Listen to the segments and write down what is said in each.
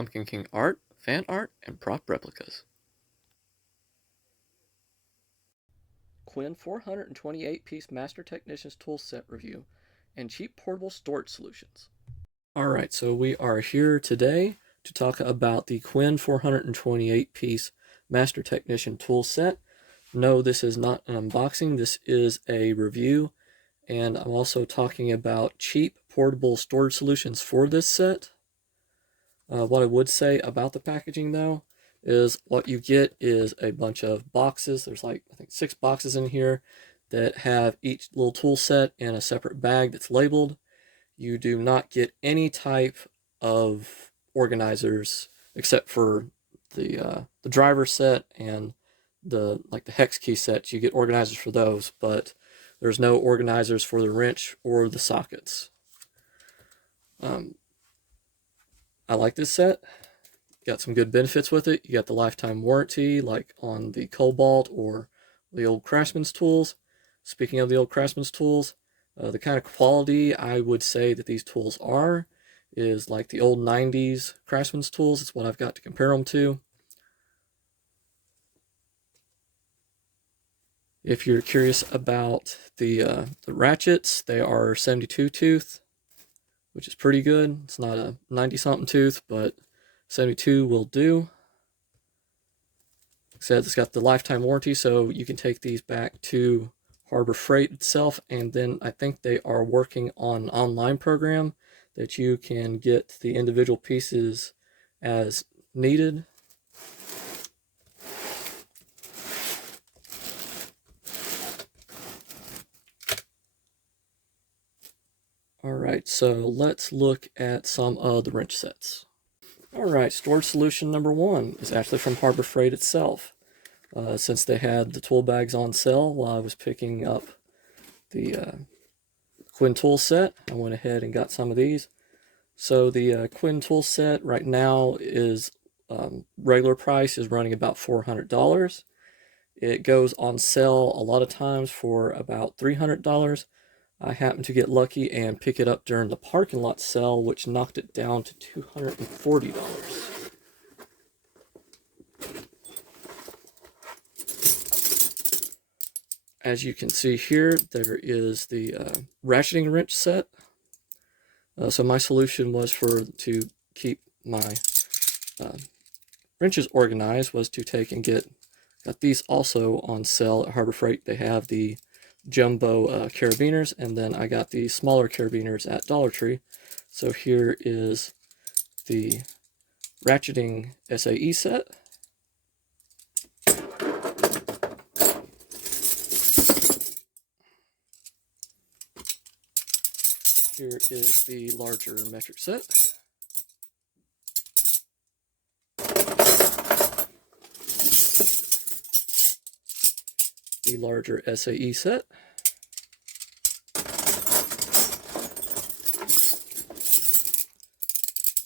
Pumpkin King art, fan art, and prop replicas. Quinn 428-piece Master Technician's Tool Set review and cheap portable storage solutions. Alright, so we are here today to talk about the Quinn 428-piece Master Technician Tool Set. No, this is not an unboxing, this is a review, and I'm also talking about cheap portable storage solutions for this set. What I would say about the packaging though is what you get is a bunch of boxes. There's like, I think 6 boxes in here that have each little tool set in a separate bag that's labeled. You do not get any type of organizers except for the driver set and the hex key sets. You get organizers for those, but there's no organizers for the wrench or the sockets. I like this set. Got some good benefits with it. You got the lifetime warranty, like on the Cobalt or the old Craftsman's tools. Speaking of the old Craftsman's tools, the kind of quality I would say that these tools are is like the old 90s Craftsman's tools. It's what I've got to compare them to. If you're curious about the ratchets, they are 72 tooth, which is pretty good. It's not a 90-something tooth, but 72 will do. Like I said, it's got the lifetime warranty, so you can take these back to Harbor Freight itself, and then I think they are working on an online program that you can get the individual pieces as needed. Alright, so let's look at some of the wrench sets. Alright, storage solution number 1 is actually from Harbor Freight itself. Since they had the tool bags on sale while I was picking up the Quinn tool set, I went ahead and got some of these. So the Quinn tool set right now is regular price is running about $400. It goes on sale a lot of times for about $300. I happened to get lucky and pick it up during the parking lot sale, which knocked it down to $240. As you can see here, there is the ratcheting wrench set. So my solution was to keep my wrenches organized was to take and got these also on sale at Harbor Freight. They have the jumbo carabiners, and then I got the smaller carabiners at Dollar Tree. So here is the ratcheting SAE set. Here is the larger metric set. The larger SAE set.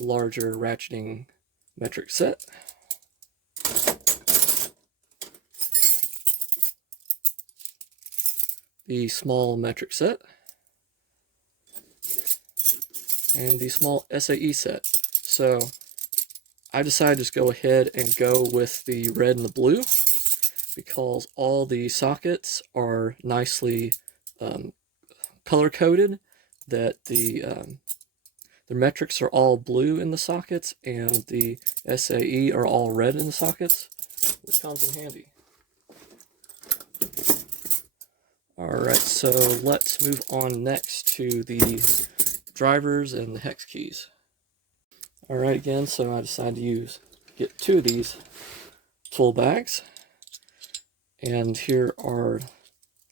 Larger ratcheting metric set. The small metric set. And the small SAE set. So I decided to just go ahead and go with the red and the blue because all the sockets are nicely color coded, that the metrics are all blue in the sockets and the SAE are all red in the sockets, which comes in handy. Alright, so let's move on next to the drivers and the hex keys. Alright, again, so I decided to get 2 of these tool bags. And here are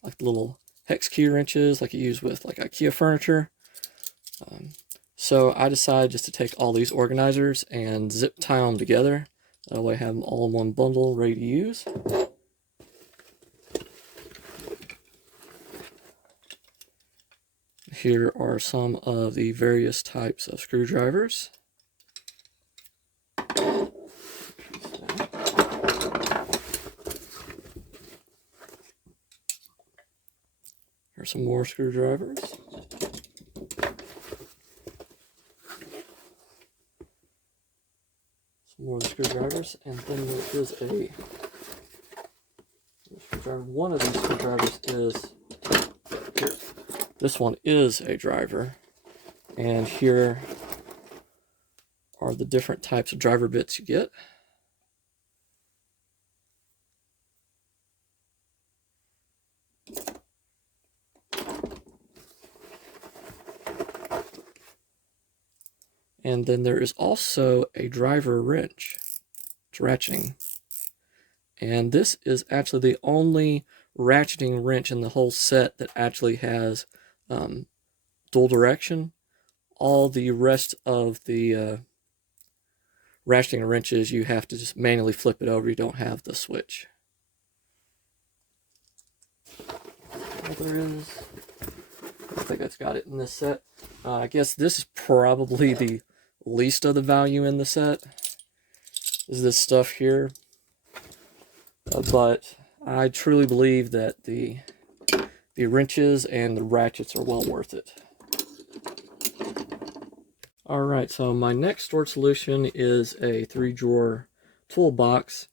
like little hex key wrenches like you use with like IKEA furniture. So I decided just to take all these organizers and zip tie them together. That way I have them all in one bundle ready to use. Here are some of the various types of screwdrivers. Here's some more screwdrivers. more of the screwdrivers, and then there is a screwdriver. One of these screwdrivers is here. This one is a driver, and here are the different types of driver bits you get. And then there is also a driver wrench. It's ratcheting. And this is actually the only ratcheting wrench in the whole set that actually has dual direction. All the rest of the ratcheting wrenches, you have to just manually flip it over. You don't have the switch. There is, I think that's got it in this set. I guess this is probably the least of the value in the set, is this stuff here. But I truly believe that the wrenches and the ratchets are well worth it. Alright, so my next storage solution is a 3-drawer toolbox.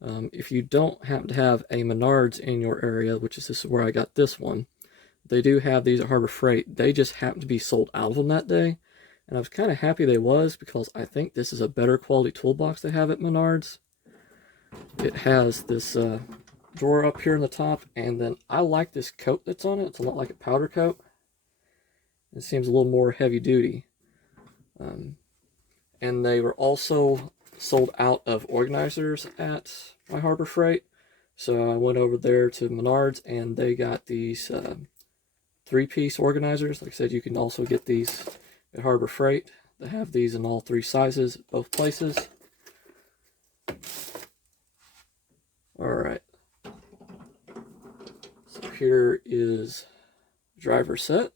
If you don't happen to have a Menards in your area, which is this is where I got this one, they do have these at Harbor Freight. They just happened to be sold out of them that day. And I was kind of happy they was, because I think this is a better quality toolbox they have at Menards. It has this drawer up here in the top, and then I like this coat that's on it. It's a lot like a powder coat. It seems a little more heavy duty. And they were also sold out of organizers at my Harbor Freight. So I went over there to Menards, and they got these 3-piece organizers. Like I said, you can also get these at Harbor Freight. They have these in all 3 sizes, both places. Alright. So here is driver set.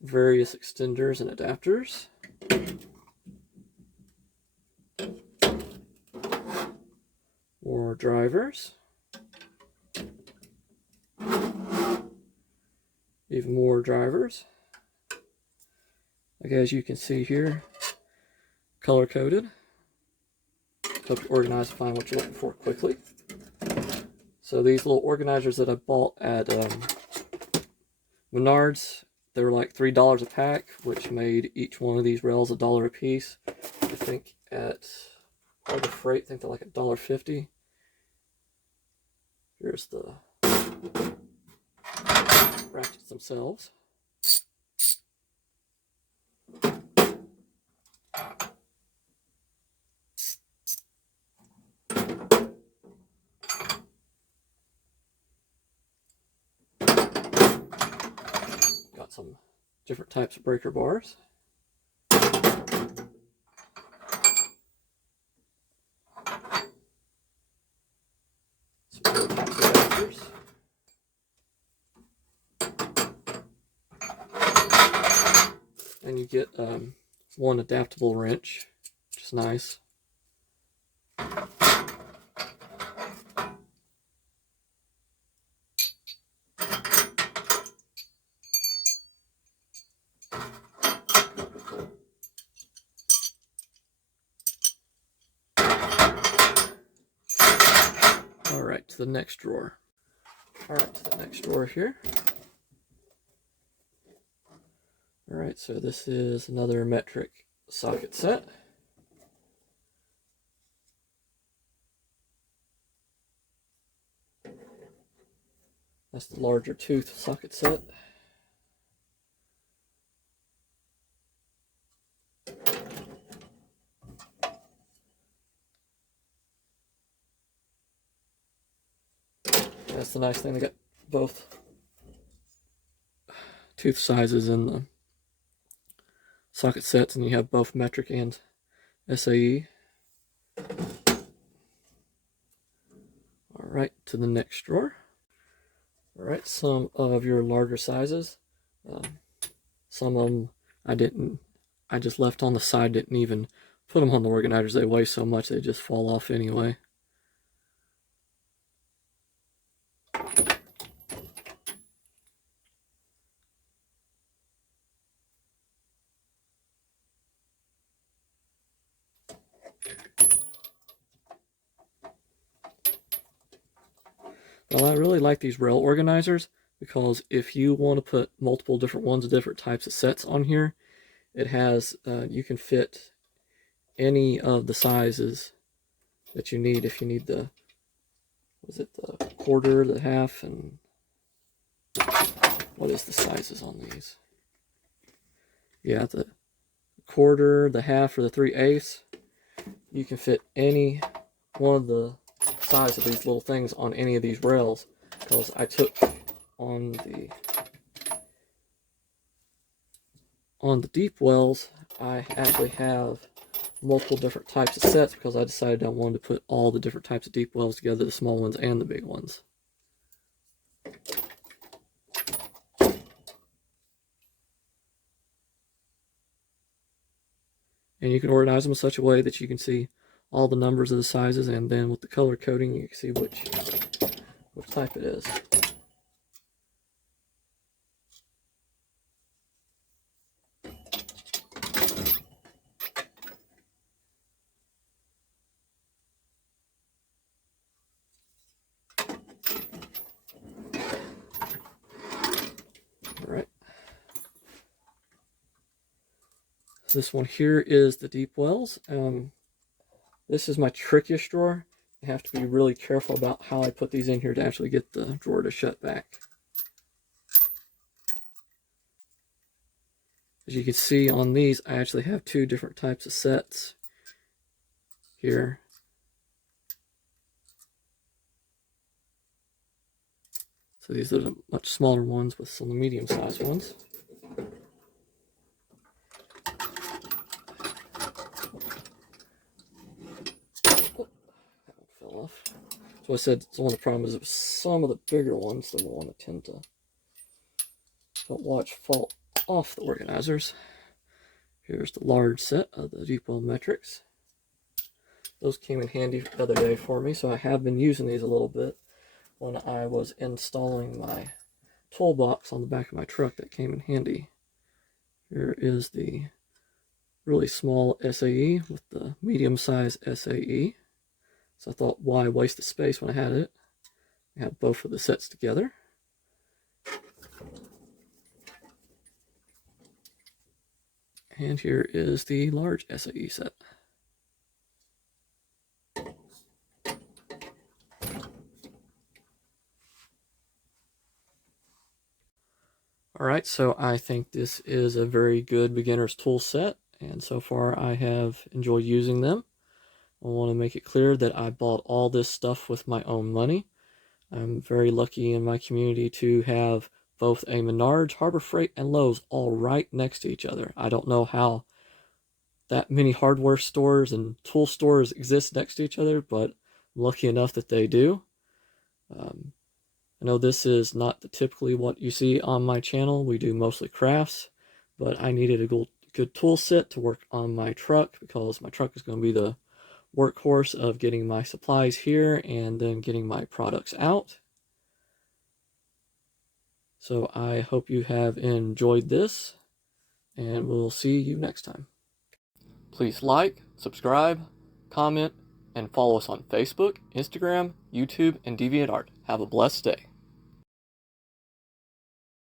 Various extenders and adapters. More drivers. Even more drivers. Like as you can see here, color coded. Help you organize and find what you're looking for quickly. So these little organizers that I bought at Menards, they were like $3 a pack, which made each one of these rails $1 a piece. I think at Harbor Freight, I think they're like $1.50. Here's the ratchets themselves. Got some different types of breaker bars. Some other types of adapters. And you get one adaptable wrench, which is nice. Alright, to the next drawer. Alright, to the next drawer here. Alright, so this is another metric socket set. That's the larger tooth socket set. That's the nice thing, they got both tooth sizes in the socket sets, and you have both metric and SAE. Alright, to the next drawer. Alright, some of your larger sizes. Some of them I just left on the side, didn't even put them on the organizers. They weigh so much they just fall off anyway. Well, I really like these rail organizers because if you want to put multiple different ones of different types of sets on here, it has, you can fit any of the sizes that you need. If you need the, was it the quarter, the half, and what is the sizes on these? Yeah, the quarter, the half, or the 3/8. You can fit any one of the size of these little things on any of these rails, because I took on the deep wells, I actually have multiple different types of sets because I decided I wanted to put all the different types of deep wells together, the small ones and the big ones. And you can organize them in such a way that you can see all the numbers of the sizes, and then with the color coding you can see which type it is. Alright. So this one here is the deep wells. This is my trickiest drawer. I have to be really careful about how I put these in here to actually get the drawer to shut back. As you can see on these, I actually have two different types of sets here. So these are the much smaller ones with some medium-sized ones. Fell off. So I said one of the problems is some of the bigger ones, the one that tend to don't watch fall off the organizers. Here's the large set of the deep well metrics. Those came in handy the other day for me, so I have been using these a little bit when I was installing my toolbox on the back of my truck. That came in handy. Here is the really small SAE with the medium-sized SAE. So I thought, why waste the space when I had it? I have both of the sets together. And here is the large SAE set. Alright, so I think this is a very good beginner's tool set, and so far I have enjoyed using them. I want to make it clear that I bought all this stuff with my own money. I'm very lucky in my community to have both a Menards, Harbor Freight, and Lowe's all right next to each other. I don't know how that many hardware stores and tool stores exist next to each other, but I'm lucky enough that they do. I know this is not typically what you see on my channel. We do mostly crafts, but I needed a good tool set to work on my truck because my truck is going to be the workhorse of getting my supplies here and then getting my products out. So I hope you have enjoyed this, and we'll see you next time. Please like, subscribe, comment, and follow us on Facebook, Instagram, YouTube, and DeviantArt. Have a blessed day.